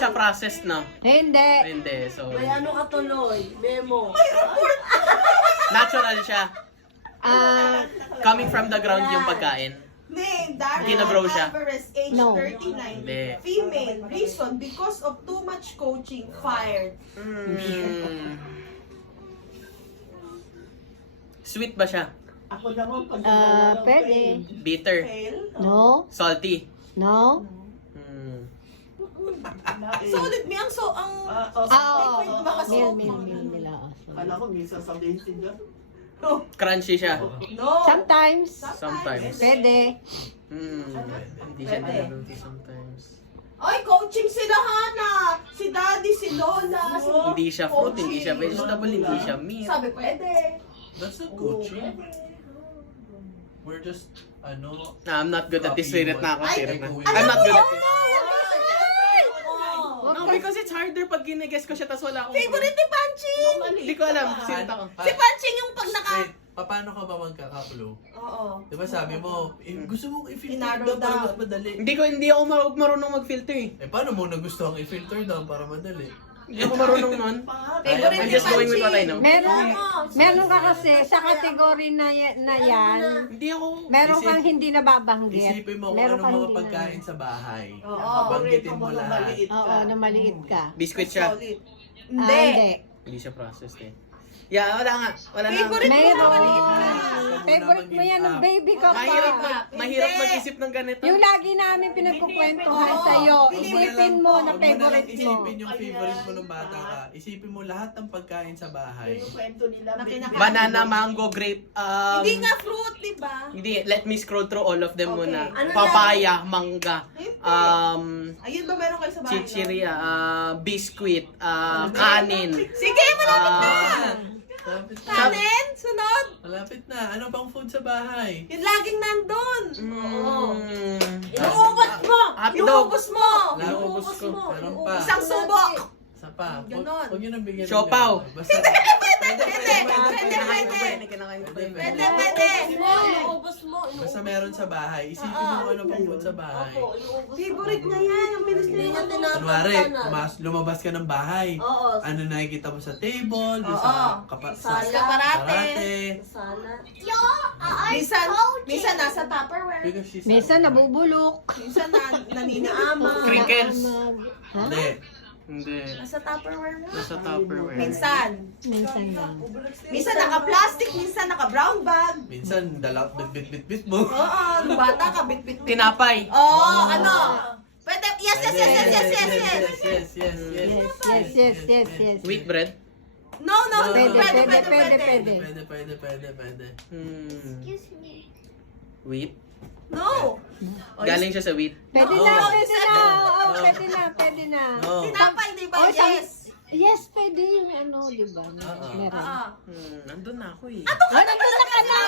siya processed, no? Hindi. Hindi, so... May ano ka tuloy, memo. Natural siya. Coming from the ground yung Yan. pagkain. Name, Darren Kinagrow siya. Alvarez, age No. 39. Hindi. Female, reason, because of too much coaching, fired. Sweet ba siya? Ako naman pag Pwede. Bitter? Fail. No. Salty? No. Solid me, ang so, ang... Oo. Baka so- Mil nila. Kala ko may sasabihin sila. Crunchy siya? No. Sometimes. Sometimes. Pwede. Hindi siya Pwede. niluluto sometimes. Ay, coaching sila, Hana. Si Daddy, si Lola. Si... Hindi siya fruit, hindi siya Coaching. vegetable, hindi siya meat. Sabi, pwede. That's not coaching. We're just, ano, I'm not good at this. Sirit na ako. Ay, Sirit na. ay, I'm not good at this. Oh. No, because it's harder pag ginigess ko siya tas wala akong... Favorite ni Panching. Hindi ko alam. Sirit ako. Si Panching yung pag naka... Wait, paano ka ba magkaka-clue? Oo. Diba sabi mo, gusto mo i-filter I-narrow daw para down. mas madali. Hindi ako marunong mag-filter eh. Eh, paano mo nagustuhan i-filter down para madali? Hindi ako marunong nun. Favorite I'm ni just going with what I know. Meron ka kasi sa category na yan, Hindi ako... meron kang hindi nababanggit. Isipin mo kung Meron anong kang mga hindi pagkain sa bahay. Oo. Banggitin mo lahat. Oo, na maliit ka. Biscuit siya. Solid. Hindi. Hindi siya processed eh. Yeah, wala nga. Wala na. Favorite mo na Meron. maliit ka. Favorite mo yan, ng baby ka Mahirap, pa. mahirap Hindi. mag-isip ng ganito. Yung lagi namin pinagkukwentuhan sa'yo, isipin mo na Huwag mo na lang favorite mo. isipin yung favorite mo nung bata ka. Isipin mo lahat ng pagkain sa bahay. Yung kwento nila. Na kinakain. Banana, mango, grape, Hindi nga fruit, di ba? Hindi, let me scroll through all of them Okay. muna. Ano Papaya, mangga, Ayun ba meron kayo sa bahay? chichiria, biscuit, kanin. Sige, malapit na! Malapit na. Kanin, sunod. Malapit na. Ano bang food sa bahay? Yung laging nandun. Inuubos mo! Hotdog. Inuubos mo. Naubos ko. Meron pa. Isang subok. Isa pa. Ganon. Huwag nyo nang bigyan ng Siopaw. ganun. Basta, Pwede. Inuubos mo! basta meron sa bahay. Isipin mo kung ano pang food sa bahay. Opo, inuubos mo. Favorite na yan. Ang bilis Hindi na niya yan. Kunwari, tinatantanan. lumabas ka ng bahay. Oo. Ano nakikita mo sa table, doon Oo. sa Sala. Kaparate. Sana. Minsan nasa Tupperware. Because she's Minsan nabubulok. Minsan naniniama. Crinkles. Ha? Hindi. Hindi. Nasa Tupperware na. Nasa Tupperware. Minsan. Minsan lang. Minsan naka-plastic, minsan naka-brown bag. Minsan, bit mo. Oo, nung bata ka, bit-bit. Tinapay. Oo, ano? Pwede, yes. Yes. Wheat bread. No, Pwede. Pwede. Wheat. No. Galing siya sa wheat. Pwede Oo. na, pwede na. Oo. Oo, pwede na. No. Tinapay, di ba? Oh, Yes. Yes, pwede yung ano, di ba? Oo. Meron. Oo. Nandun na ako eh. Ah, nandun na ka na!